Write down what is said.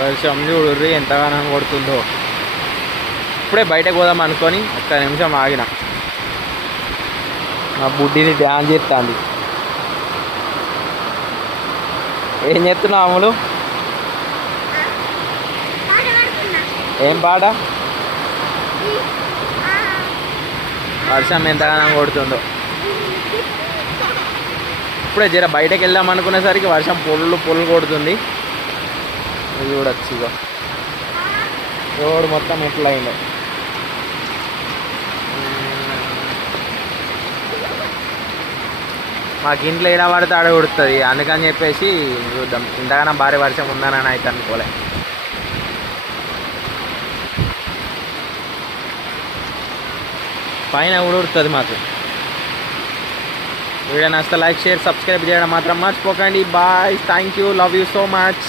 వర్షం చూడుర్రి ఎంతగానో కొడుతుందో. ఇప్పుడే బయటకు పోదాం అనుకొని ఒక్క నిమిషం ఆగిన. మా బుడ్డిని డ్యాన్స్ చేస్తుంది. ఏం చేస్తున్నావు అమ్ములు? ఏం పాట? వర్షం ఎంతగానో కొడుతుందో. ఇప్పుడే జర బయటకు వెళ్దాం అనుకునేసరికి వర్షం పొల్లు కొడుతుంది. చూడొచ్చు ఇక రోడ్ మొత్తం ఎట్లా అయిందో. మాకు ఇంట్లో ఏడా పడితే ఆడ కొడుతుంది. అందుకని చెప్పేసి చూద్దాం. ఇంతగానో భారీ వర్షం ఉందని అయితే అనుకోలే. పైన ఉడుతుంది మాకు. వీడియో నచ్చితే లైక్ షేర్ సబ్స్క్రైబ్ చేయడం మాత్రం మర్చిపోకండి. Bye, thank you, love you so much.